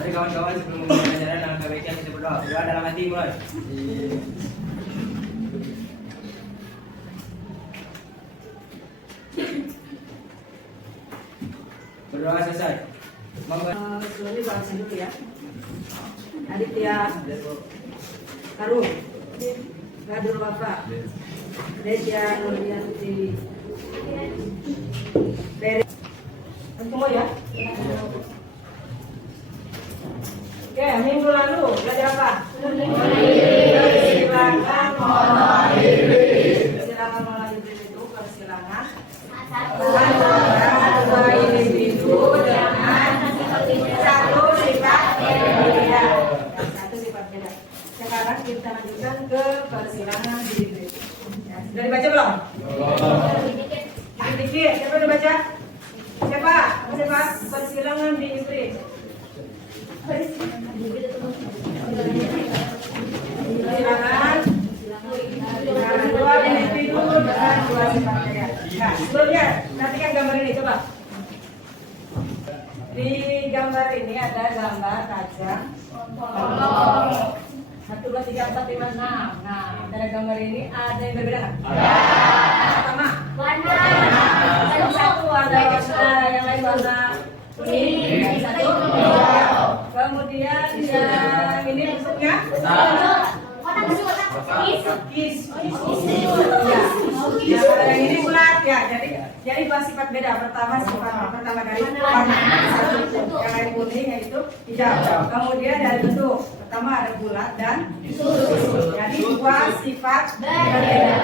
Mari kawan-kawan sebelum memulai pelajaran dalam KBK kita berdoa. Berdoa dalam hati mulai. Berdoa selesai. Sebelumnya bahasa dulu ya. Aditya Karung, Gadur Bapak, Reja Nuryanti, Beri. Tunggu ya. Oke, minggu lalu belajar apa? Persilangan monohibrid itu persilangan antara dua individu dengan satu sifat berbeda. Satu sifat beda. Sekarang kita lanjutkan ke persilangan hibrid. Ya, sudah dibaca belum? Dikit-dikit. Siapa yang dibaca? Siapa? Siapa? Persilangan hibrid. Persilangan dua individu dengan dua sifat beda. Nah, sebelumnya perhatikan gambar ini coba. Di gambar ini ada gambar kacang. 1, 2, 3, 4, 5, 6. Nah, dari gambar ini ada yang berbeda nggak? Ada. Pertama, warna. Yang satu ada warna, yang lain warna kuning. Yang satu hijau. Kemudian yang ini bentuknya kis. Ya, kalau yang ini bulat ya. Jadi dua sifat beda. Pertama dari warna, yang lain kuning yaitu hijau. Kemudian dari bentuk. Pertama ada bulat dan jadi dua sifat berbeda.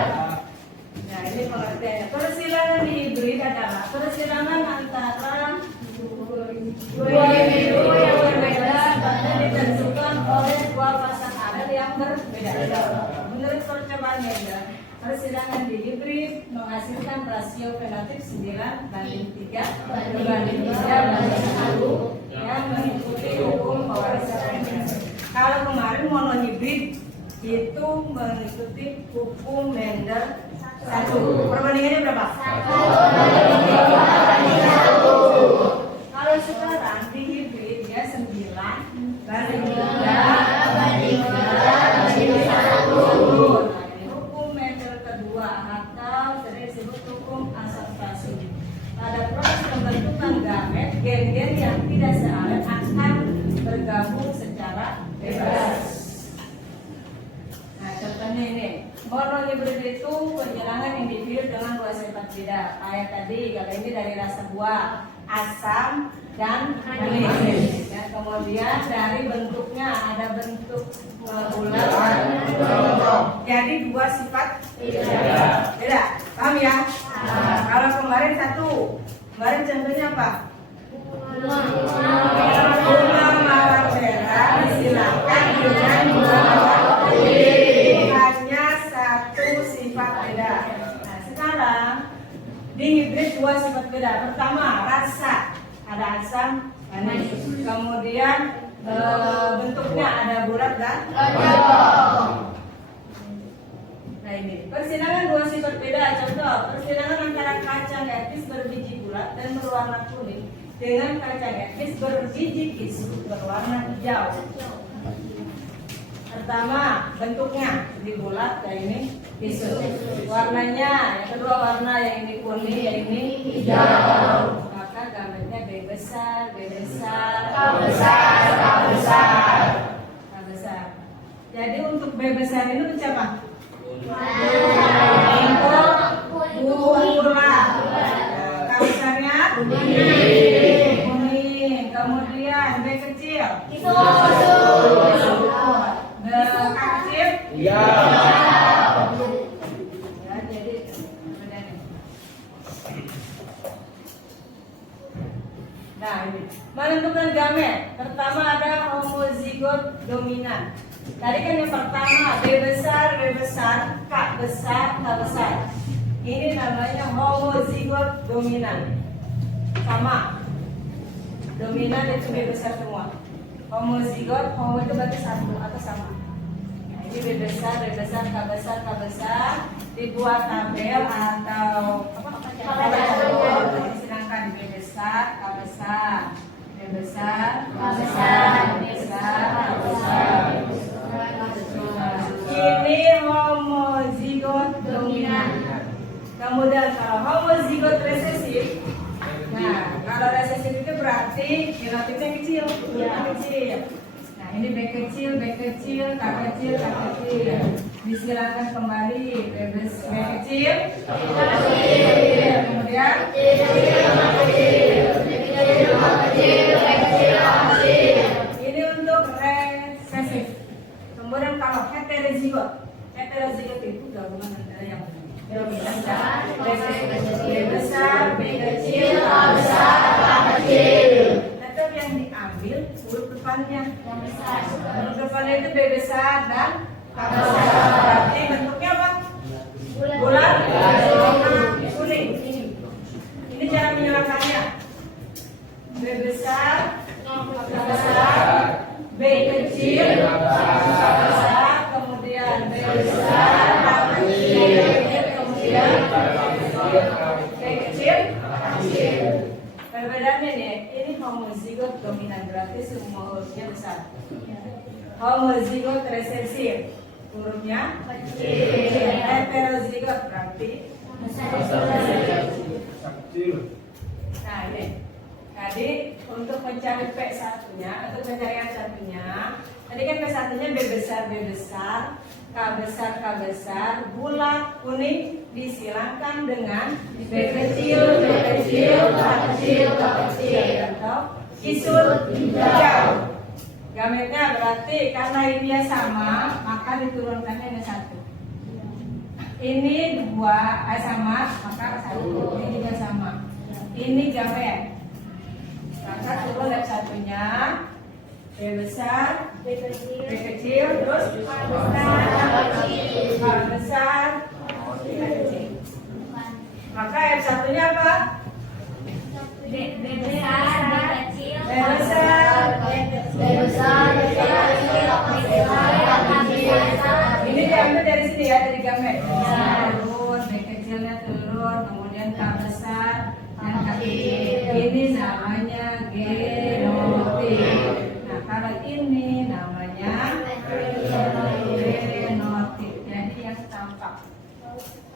Nah, ini pengertiannya. Persilangan hibrid adalah persilangan antara dua individu yang berbeda dan ditentukan oleh dua pasang adat yang berbeda. Menurut percobaan Mendel, persilangan hibrid menghasilkan rasio fenotip 9:3 berbanding 3:1 yang mengikuti hukum pewarisan Mendel. Kalau kemarin monohibrid itu mengikuti hukum Mendel 1. Perbandingannya berapa? 1. Kalau sekarang di hibrid dia 9:3:1. Hukum Mendel kedua atau sering disebut hukum asosiasi. Pada proses pembentukan gamet, gen-gen yang tidak sealet akan bergabung secara bebas. Nah, contohnya ini. Monohibrid itu penjelangan individu dengan dua sifat beda. Kayak tadi, kalau ini dari rasa buah, asam dan manis. Dan kemudian dari bentuknya ada bentuk bulat. Jadi dua sifat beda. Paham ya? Nah, kalau kemarin satu. Kemarin contohnya apa? Bunga mawar merah disilakan dengan bunga mawar putih. Hanya satu sifat beda. Nah, sekarang di hibrid dua sifat beda. Pertama, rasa. Ada asam, manis. Kemudian bentuknya ada bulat dan nah ini persilangan dua sifat beda. Contoh, persilangan antara kacang etis berbiji bulat dan berwarna kuning dengan kacang etis berbiji kisut berwarna hijau. Pertama, bentuknya di bulat, yang ini kisut. Warnanya, yang kedua warna, yang ini kuning, yang ini hijau. Maka gametnya B besar, B besar, K besar, K besar, K besar. Jadi untuk B besar ini untuk siapa? Untuk gula. K besarnya kuning. Kemudian B kecil kisut. B kecil hijau. Ya, jadi nah, ini menentukan gamet. Pertama ada homozigot dominan. Tadi kan yang pertama B besar, K besar, K besar. Ini namanya homozigot dominan. Sama. Dominan itu B besar semua. Homozigot, homo itu berarti satu atau sama. Nah, ini B besar, K besar, K besar. Dibuat tabel atau apa? Sedangkan B besar, K besar. B besar, ini homozigot dominan. Kemudian kalau homozigot resesif, nah kalau resesif itu berarti genotipnya kecil, kecil. Nah ini B kecil, K kecil. Disilakan kembali B kecil, kemudian ini untuk resesif. Kemudian kalau heterozigot itu gabungan antara yang dominan dan resesif. B besar, B kecil, K besar, K kecil. Tetap yang diambil huruf depannya. Huruf depannya itu B besar dan K besar. Berarti bentuknya apa? Bulat, kuning. Ini cara menyalakannya. B besar, K besar, B kecil, K besar, kemudian B besar, K kecil, kemudian B kecil. Perbedaannya nih, ini homozigot dominan berarti semua hurufnya besar. Homozigot resesif hurufnya kecil. Heterozigot berarti kecil. Nah ini. Jadi untuk mencari P1-nya atau pencarian satunya, tadi kan P1-nya B besar, K besar, bulat, kuning, disilangkan dengan B kecil, K kecil, atau kisut hijau. Gametnya berarti karena ini sama, maka diturunkannya ini 1. Ini 2 sama, maka 1. Ini juga sama. Ini gamet. Maka turun lab satunya B besar, B kecil, terus K besar, B kecil. Maka F1-nya apa? B besar, ini diambil dari sini ya, dari gamet. Turun, B kecilnya turun, kemudian K besar dan K kecil. Ini namanya genotip. Nah kalau ini namanya genotip. Jadi yang tampak.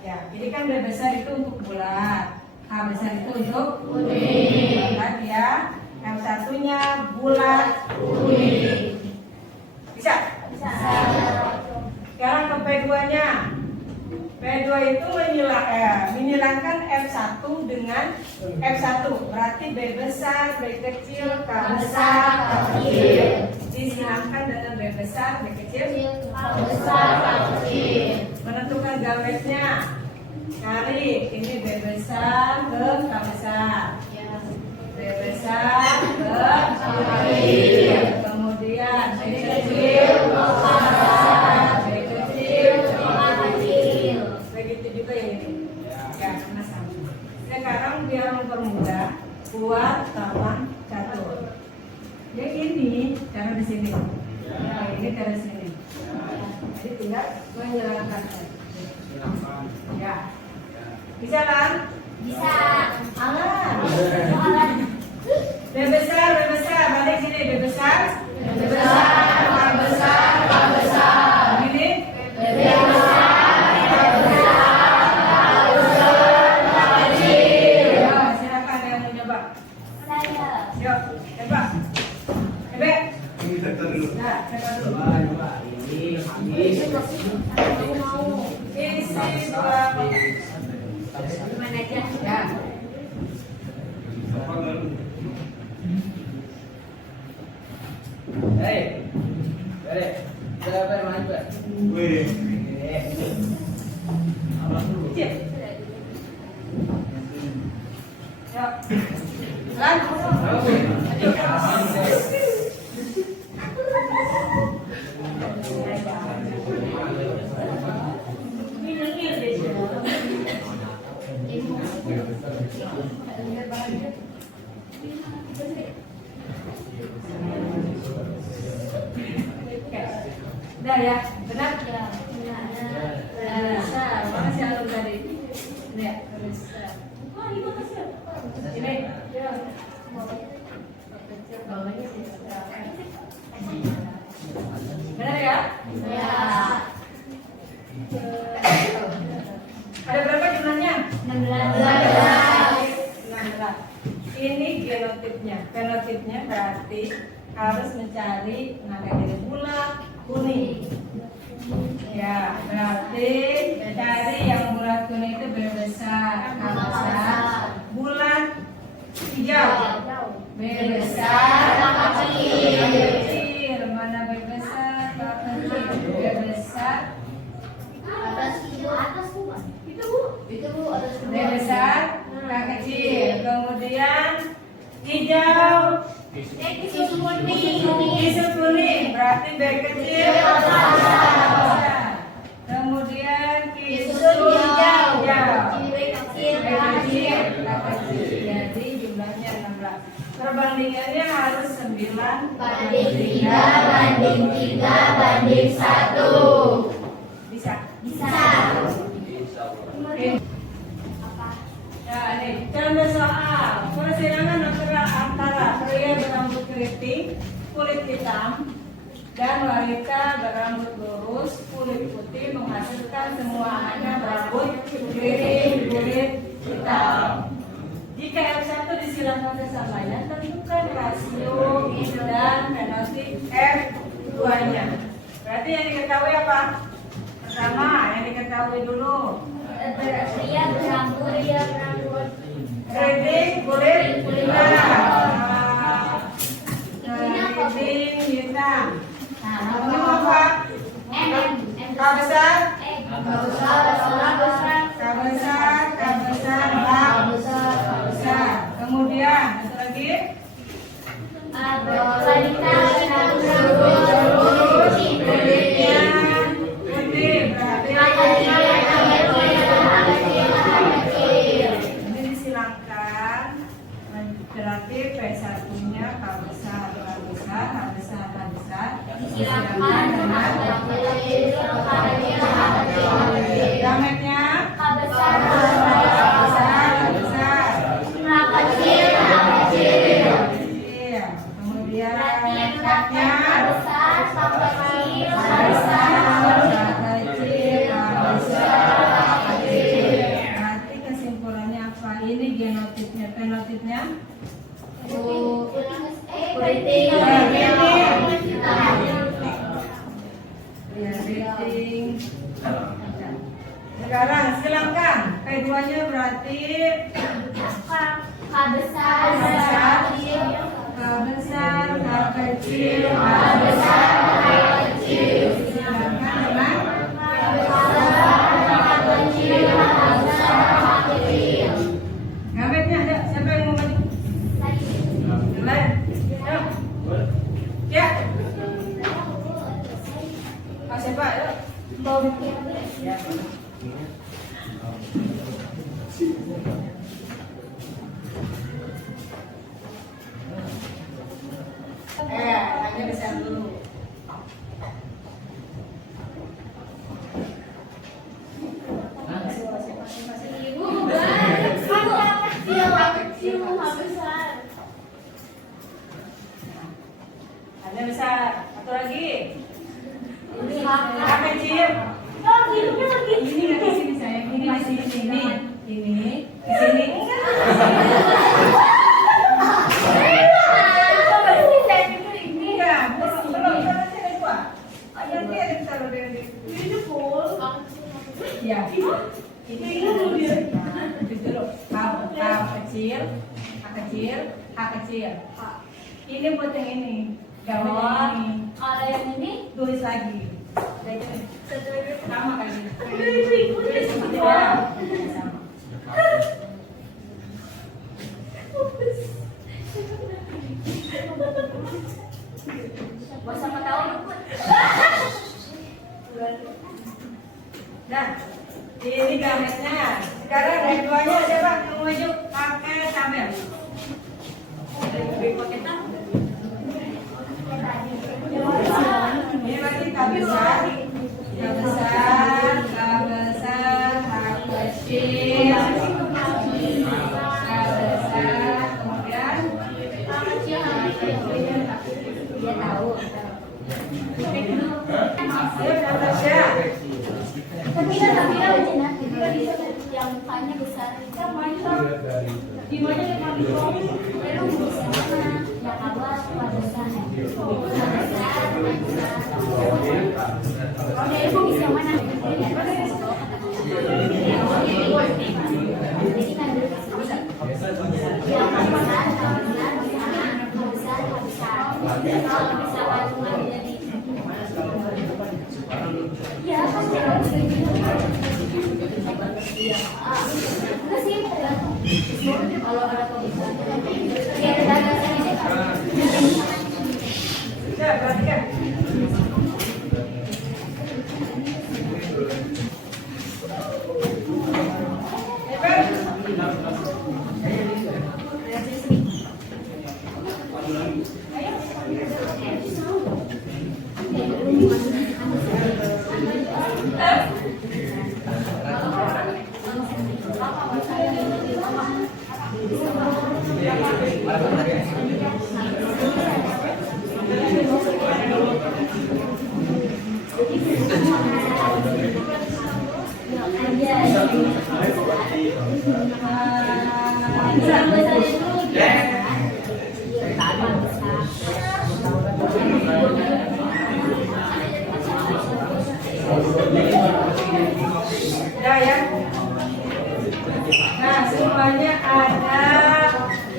Ya, jadi kan B besar itu untuk bulat, K besar itu untuk kuning. Maka dia yang satunya bulat kuning. Bisa? Sekarang ke P2-nya. P2 itu menyilangkan F1 dengan F1. Berarti B besar, B kecil, K besar, K kecil. Disilangkan dengan B besar, B kecil, K besar, K kecil. Menentukan gametnya. Cari ini B besar ke K besar. B besar ke K kecil. Kemudian B kecil ke K besar, B kecil ke K kecil. Begitu juga ini. Ya, karena sama. Sekarang biar mempermudah, buat taman catur. Jadi ini cara di sini. Nah, ini cara di sini. Jadi tinggal menyerangkan. Ya. Bisa kan? Bisa. Aman. B besar, balik sini. B besar, K besar. Ini B besar, K kecil. Ya, silakan yang mau nyoba. Saya. Yuk, coba. Coba. Nah, coba dulu. Ini Isi 2 kotak. Gimana aja? Ya. Kecil. Yuk. Udah ya, benar? Ya. Bisa. Makasih alum tadi. Ya, bisa. Wah, ini makasih. Ini. Benar ya? Ya. Ada berapa jumlahnya? 16. 16. Ini genotipnya. Fenotipnya berarti harus mencari tenaga diri bulat, kuning. Ya, berarti cari yang bulat kuning itu B besar, A besar, bulat hijau, B besar, A kecil. Mana B besar, A kecil, B besar, B besar, A kecil. Kemudian hijau, kisut kuning, berarti B kecil, A besar. Kemudian kisut hijau, B kecil, A kecil. Jadi jumlahnya 16. Perbandingannya harus 9 banding 1. Bisa. Bisa. Nah, ini contoh soal persidangan antara pria berambut keriting, kulit hitam, dan wanita berambut lurus, kulit putih menghasilkan semua anaknya berambut keriting, kulit hitam. Jika F1 disilakan sesamanya, tentukan rasio dan penalti F2-nya. Berarti yang diketahui apa? Pertama, yang diketahui dulu. Pria berambut. Keriting, kulit hitam. Keriting hitam. Nah, namanya apa? K besar, K besar. Kemudian satu lagi. Wanita Kulitnya putih, berarti ini disilangkan. Berarti P1-nya K besar, Silakan dengan gametnya K besar. kecil. Kemudian catnya Berarti kesimpulannya apa? Ini genotipnya, fenotipnya keriting. Sekarang silangkan P2-nya berarti K besar, K besar, K kecil, silangkan dengan gametnya ada. Siapa yang mau maju? Yang lain? Ayo. Ya. Siapa? Ayo. Ya. Hanya bisa dulu. Hanya bisa satu lagi. Hak kecil. Ini nggak di sini sayang. Ini di sini. Ini di sini. Ya, ini dulu. Kecil. Ini buat yang ini. Gambar ini. Kalau yang ini Tulis lagi. Sama kali ini. Sama. Gak sama tahu. Nah, ini gametnya. Sekarang yang duanya siapa? Yang maju pakai tabel. Ini lagi K besar, K kecil, kemudian K Natasha. Tapi kan wajah yang mukanya besar. Gimana yang kami mau? Lalu bisa mana? Yang awal besar. Oke, ibu bisa mana? Ya, kalau ada Sudah, perhatikan. Udah ya. Nah, semuanya ada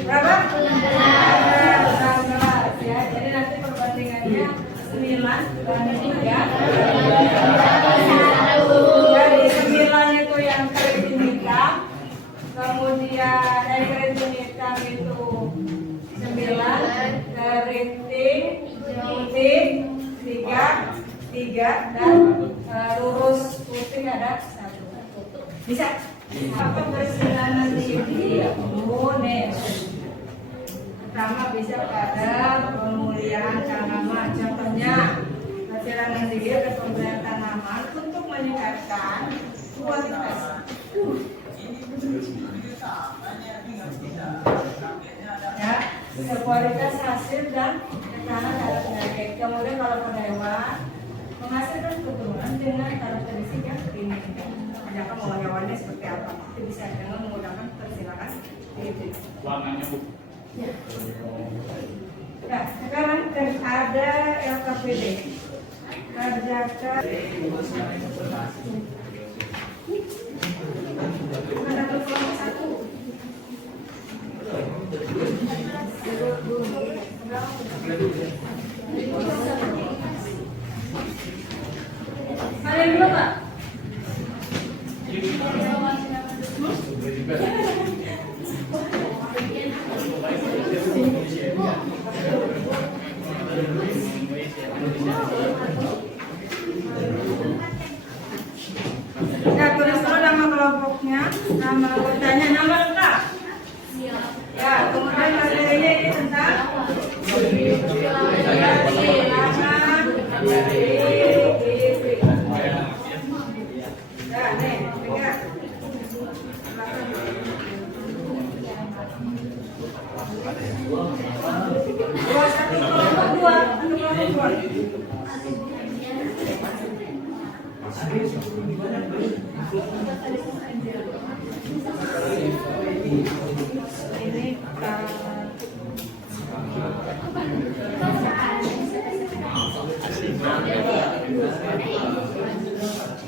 berapa? Ada 16 ya. Jadi nanti perbandingannya 9 banding 3. Dari 9 itu yang keriting hitam, kemudian dari keriting hitam itu 9, keriting putih 3 dan lurus putih ada 1. Bisa? Apa persilangan ini? Boleh. Pertama bisa pada pemulihan tanaman. Contohnya persilangan diri ke pemulihan tanaman untuk meningkatkan kualitas. Ya, kualitas hasil dan tekanan dalam penyakit. Kemudian kalau pada hewan menghasilkan keturunan dengan karakteristik yang diinginkan. Misalkan mau hewannya seperti apa, itu bisa dengan menggunakan persilangan itu. Warnanya bu. Nah, sekarang ada LKPD. Kerjakan. Ada kelompok 1. Kalian dulu Pak? Ya, tulis dulu nama kelompoknya, nama anggotanya, nama lengkap. Ya, kemudian materinya ini tentang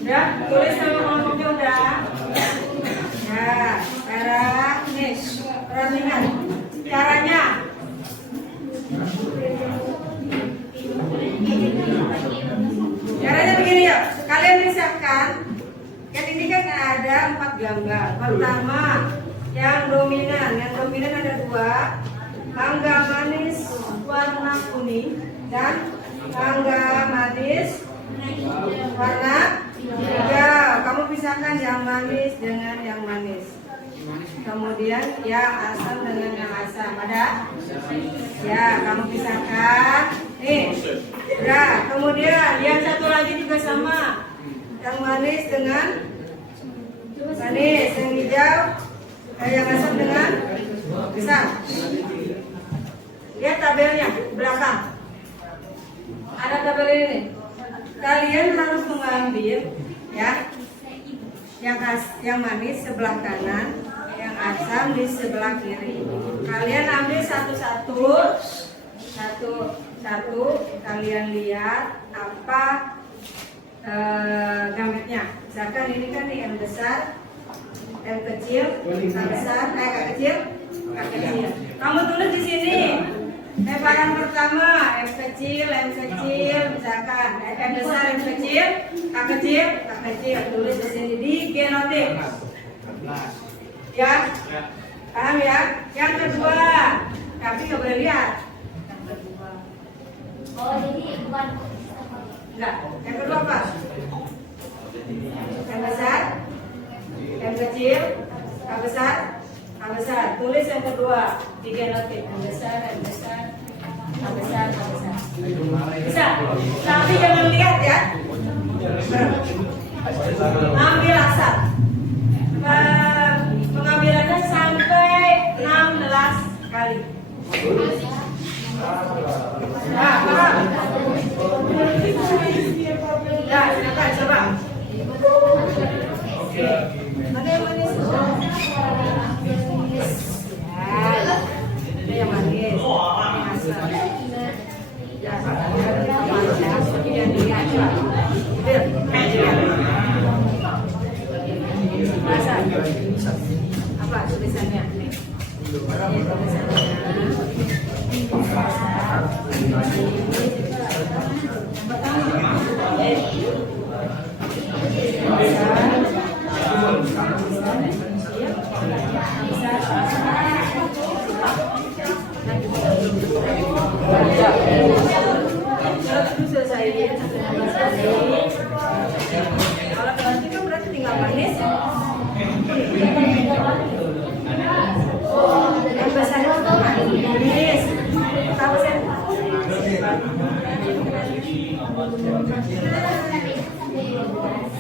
udah, tulis nama kelompoknya udah. Ya, sekarang nih perhatikan caranya. Caranya begini ya, kalian pisahkan. Kan ini kan ada 4 gambar. Pertama, yang dominan ada 2, mangga manis warna kuning dan mangga manis warna hijau. Kamu pisahkan yang manis dengan yang manis. Kemudian yang asam dengan yang asam. Ada? Ya, kamu pisahkan. Nih. Ya, kemudian yang satu lagi juga sama. Yang manis dengan manis, yang hijau, yang asam dengan asam. Lihat tabelnya belakang. Ada tabel ini. Kalian harus mengambil ya yang manis sebelah kanan, yang asam di sebelah kiri. Kalian ambil satu-satu, kalian lihat apa gametnya. Misalkan ini kan nih M besar, M kecil, K besar, K kecil, K kecil. Kamu tulis di sini. Lebaran pertama M kecil, misalkan M besar, M kecil, K kecil, K kecil. Tulis di sini di genotik. Ya, paham ya? Yang kedua, tapi nggak boleh lihat. Yang kedua. Oh, jadi bukan Enggak. Yang kedua apa? M besar, M kecil, K besar, K besar. Tulis yang kedua di genotik. M besar, K besar, K besar. Bisa. Tapi jangan lihat ya. Ambil asal. Pengambilannya sampai 16 kali. Nah, paham? Ya, silakan coba. Mana yang manis? Ya, ini yang manis. Asal. Ya, apa tulisannya? Kalau berarti kan berarti tinggal manis. Yang besar itu manis. Tahu saya?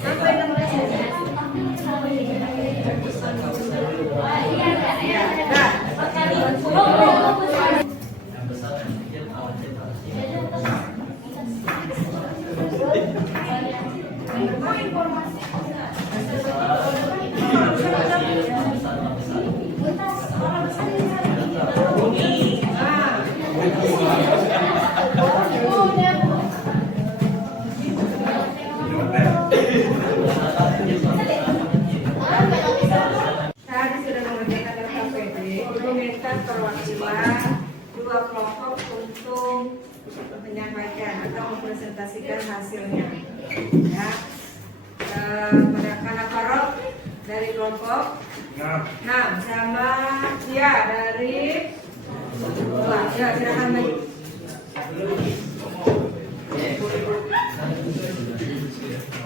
Apa yang manis? Ya, dah. Tadi sudah mengerjakan LKPD, Ibu minta perwakilan 2 kelompok untuk menyampaikan atau mempresentasikan hasilnya. Ya, pada Kanaparok dari kelompok 6 sama Cia dari 2. Ya, silakan maju.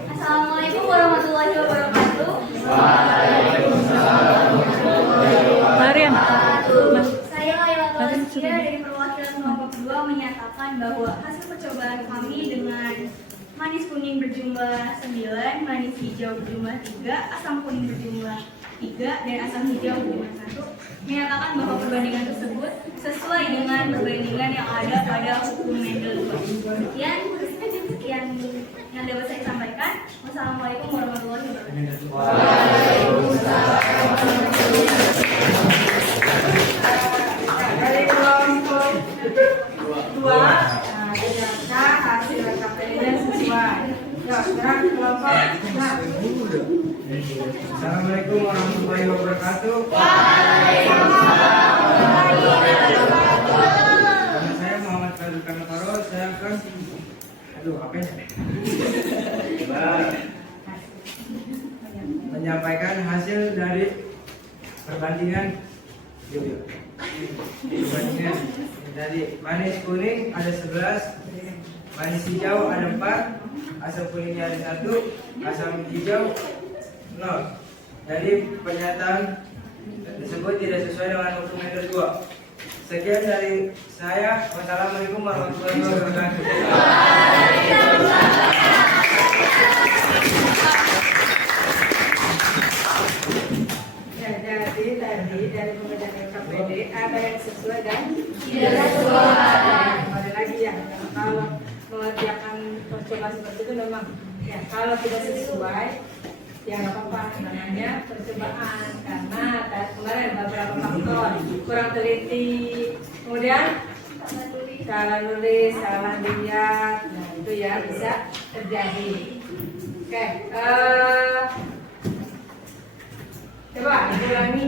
Assalamualaikum warahmatullahi wabarakatuh. Saya Laila Cia dari perwakilan kelompok 2 menyatakan bahwa hasil percobaan kami dengan manis kuning berjumlah 9, manis hijau berjumlah 3, asam kuning berjumlah 3, dan asam hijau berjumlah 1 menyatakan bahwa perbandingan tersebut sesuai dengan perbandingan yang ada pada hukum Mendel 2. Sekian yang dapat saya sampaikan. Wassalamualaikum warahmatullahi wabarakatuh. Dari kelompok 2, ternyata hasil LKPD-nya sesuai. Ya, sekarang kelompok 6. Assalamualaikum warahmatullahi wabarakatuh. Nama saya Muhammad Fadil Kanaparo. Saya akan menyampaikan hasil dari perbandingan dari manis kuning ada 11, manis hijau ada 4, asam kuningnya ada 1, asam hijau 0. Jadi pernyataan tersebut tidak sesuai dengan hukum Mendel 2. Sekian dari saya. Wassalamualaikum warahmatullahi wabarakatuh. Ya, jadi tadi dari pengerjaan LKPD ada yang sesuai dan Tidak sesuai. Ada lagi ya, kalau mengerjakan percobaan seperti itu memang ya kalau tidak sesuai ya nggak apa-apa, namanya percobaan karena kemarin beberapa faktor kurang teliti, kemudian salah nulis, salah lihat, nah itu ya bisa terjadi. Oke, coba ulangi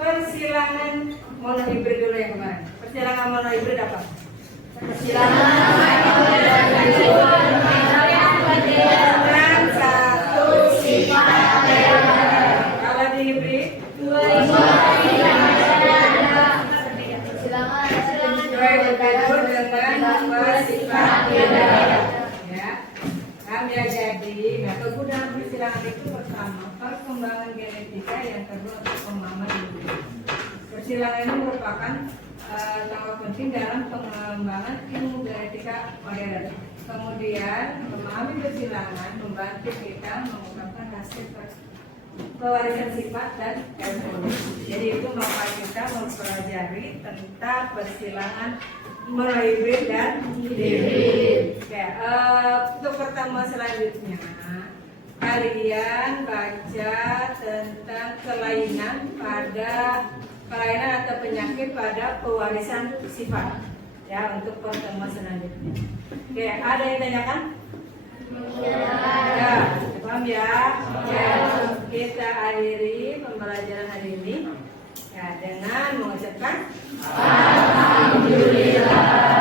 persilangan monohibrid dulu yang kemarin. Persilangan monohibrid apa? Persilangan dengan satu sifat. Kalau di hibrid dengan dua sifat beda. Ya, ya jadi kegunaan persilangan itu pertama perkembangan genetika, yang kedua untuk pemahaman hibrid. Persilangan ini merupakan sangat penting dalam pengembangan ilmu genetika modern. Kemudian memahami persilangan membantu kita mengungkapkan hasil pewarisan sifat dan evolusi. Jadi itu maka kita mempelajari tentang persilangan monohibrid dan hibrid. Oke, untuk pertama selanjutnya kalian baca tentang kelainan atau penyakit pada pewarisan sifat. Ya, untuk pertemuan selanjutnya. Oke, ada yang tanyakan? Ya, paham ya? Ya, kita akhiri pembelajaran hari ini ya dengan mengucapkan alhamdulillah.